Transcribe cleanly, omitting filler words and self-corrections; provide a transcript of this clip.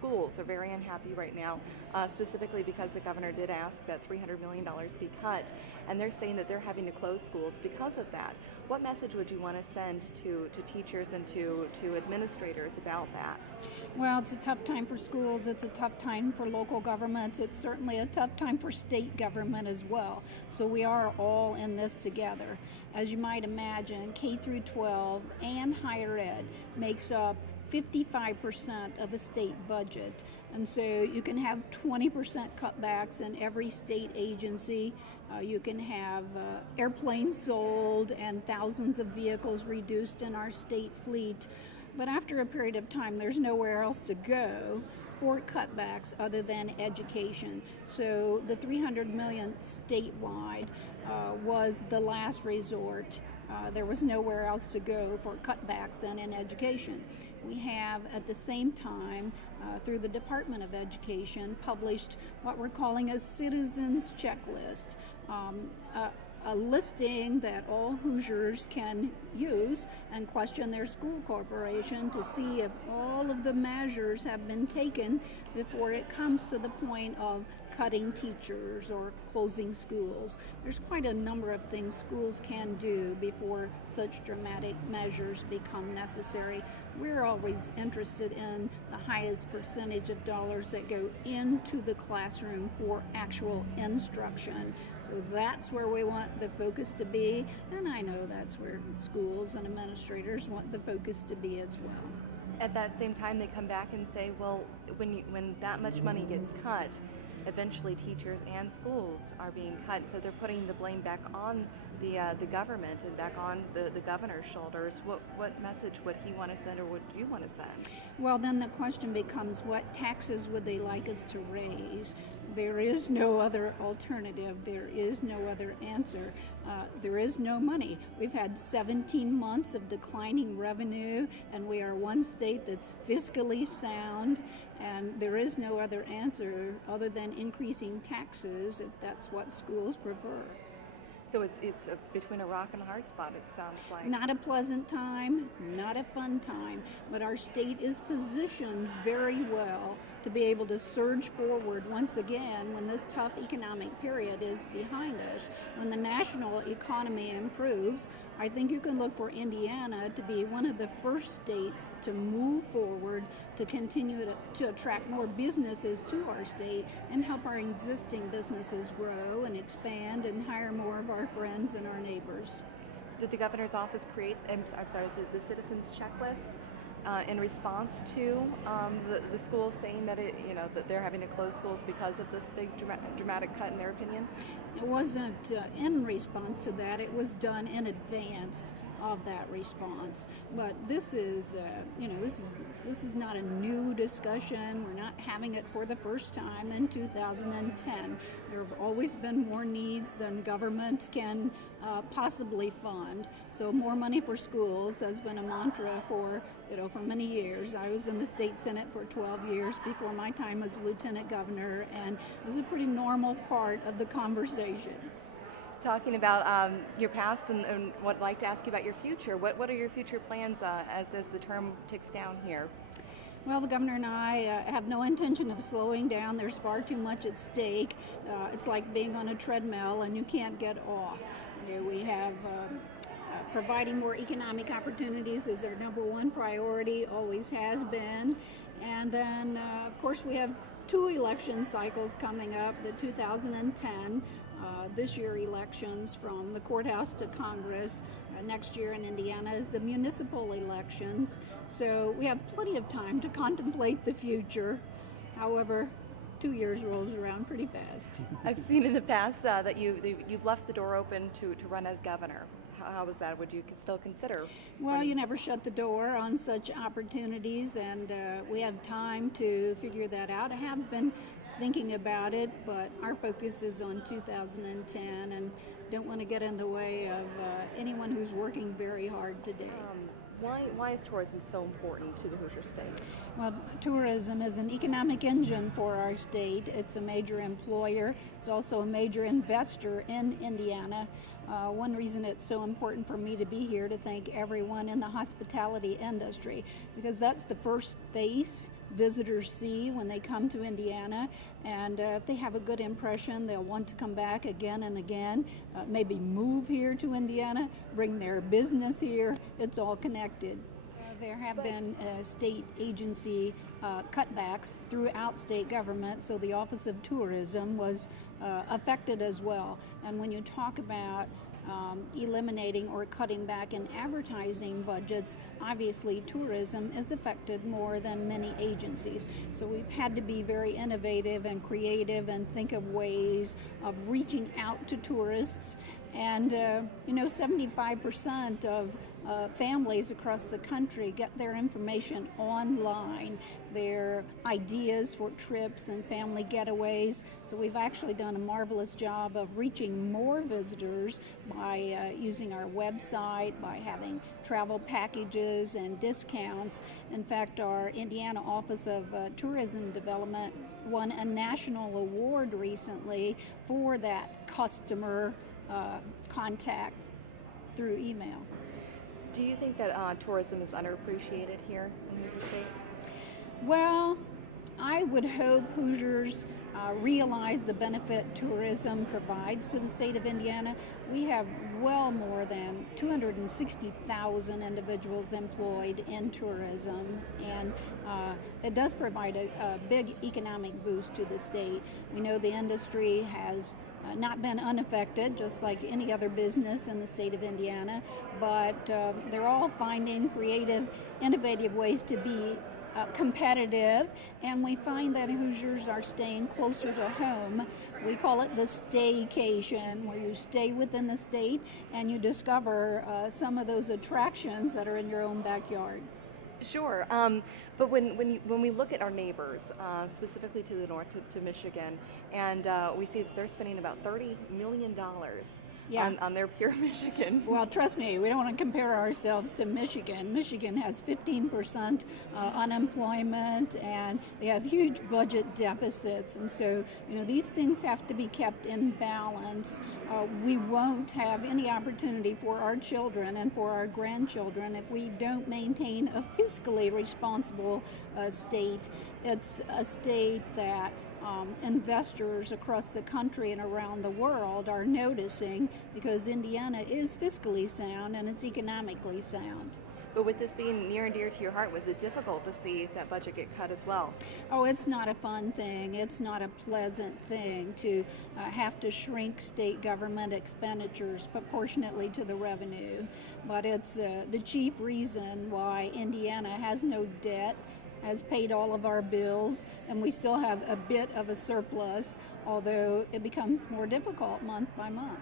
schools are very unhappy right now, specifically because the governor did ask that $300 million be cut, and they're saying that they're having to close schools because of that. What message would you want to send to teachers and to administrators about that? Well, it's a tough time for schools. It's a tough time for local governments. It's certainly a tough time for state government as well. So we are all in this together. As you might imagine, K through 12 and higher ed makes up 55% of the state budget. And so you can have 20% cutbacks in every state agency. You can have airplanes sold and thousands of vehicles reduced in our state fleet. But after a period of time, there's nowhere else to go for cutbacks other than education. So the $300 million statewide was the last resort. There was nowhere else to go for cutbacks than in education. We have, at the same time, through the Department of Education, published what we're calling a citizens checklist, a listing that all Hoosiers can use and question their school corporation to see if all of the measures have been taken before it comes to the point of cutting teachers or closing schools. There's quite a number of things schools can do before such dramatic measures become necessary. We're always interested in the highest percentage of dollars that go into the classroom for actual instruction. So that's where we want the focus to be, and I know that's where schools and administrators want the focus to be as well. At that same time, they come back and say, well, when that much money gets cut, eventually teachers and schools are being cut, so they're putting the blame back on the government and back on the governor's shoulders. What message would he want to send, or would you want to send? Well, then the question becomes, what taxes would they like us to raise? There is no other alternative. There is no other answer. There is no money. We've had 17 months of declining revenue, and we are one state that's fiscally sound, and there is no other answer other than increasing taxes if that's what schools prefer. So it's between a rock and a hard spot, it sounds like. Not a pleasant time, not a fun time, but our state is positioned very well to be able to surge forward once again when this tough economic period is behind us. When the national economy improves, I think you can look for Indiana to be one of the first states to move forward, to continue to attract more businesses to our state and help our existing businesses grow and expand and hire more of our friends and our neighbors. Did the governor's office create, the citizens checklist in response to the schools saying that that they're having to close schools because of this big dramatic cut, in their opinion? It wasn't in response to that. It was done in advance of that response. But this is not a new discussion. We're not having it for the first time in 2010. There have always been more needs than government can possibly fund. So more money for schools has been a mantra for many years. I was in the state senate for 12 years before my time as lieutenant governor, and it was a pretty normal part of the conversation. Talking about your past and what I'd like to ask you about your future. What are your future plans as the term ticks down here? Well, the governor and I have no intention of slowing down. There's far too much at stake. It's like being on a treadmill and you can't get off. We have providing more economic opportunities is our number one priority, always has been. And then, of course, we have 2 election cycles coming up, the 2010 this year elections from the courthouse to Congress. Next year in Indiana is the municipal elections. So we have plenty of time to contemplate the future. However, 2 years rolls around pretty fast. I've seen in the past that you've left the door open to run as governor. How was that? Would you still consider? Well, you never shut the door on such opportunities, and we have time to figure that out. I have been thinking about it, but our focus is on 2010 and don't want to get in the way of anyone who's working very hard today. Why is tourism so important to the Hoosier state? Well, tourism is an economic engine for our state. It's a major employer. It's also a major investor in Indiana. One reason it's so important for me to be here to thank everyone in the hospitality industry, because that's the first face visitors see when they come to Indiana. And if they have a good impression, they'll want to come back again and again, maybe move here to Indiana, bring their business here. It's all connected. There have been state agency cutbacks throughout state government, so the Office of Tourism was affected as well. And when you talk about eliminating or cutting back in advertising budgets, obviously tourism is affected more than many agencies. So we've had to be very innovative and creative and think of ways of reaching out to tourists. And 75% of families across the country get their information online, their ideas for trips and family getaways. So we've actually done a marvelous job of reaching more visitors by using our website, by having travel packages and discounts. In fact, our Indiana Office of Tourism Development won a national award recently for that customer contact through email. Do you think that tourism is underappreciated here in Hoosier State? Well, I would hope Hoosiers realize the benefit tourism provides to the state of Indiana. We have well more than 260,000 individuals employed in tourism, and it does provide a big economic boost to the state. We know the industry has not been unaffected, just like any other business in the state of Indiana, but they're all finding creative, innovative ways to be competitive, and we find that Hoosiers are staying closer to home. We call it the staycation, where you stay within the state and you discover some of those attractions that are in your own backyard. Sure, but when we look at our neighbors, specifically to the north, to Michigan, and we see that they're spending about $30 million on their pure Michigan. Well, trust me, we don't want to compare ourselves to Michigan. Michigan has 15% unemployment, and they have huge budget deficits, and so these things have to be kept in balance. We won't have any opportunity for our children and for our grandchildren if we don't maintain a fiscally responsible state. It's a state that investors across the country and around the world are noticing, because Indiana is fiscally sound and it's economically sound. But with this being near and dear to your heart, was it difficult to see that budget get cut as well? Oh, it's not a fun thing. It's not a pleasant thing to have to shrink state government expenditures proportionately to the revenue. But it's the chief reason why Indiana has no debt, has paid all of our bills, and we still have a bit of a surplus, although it becomes more difficult month by month.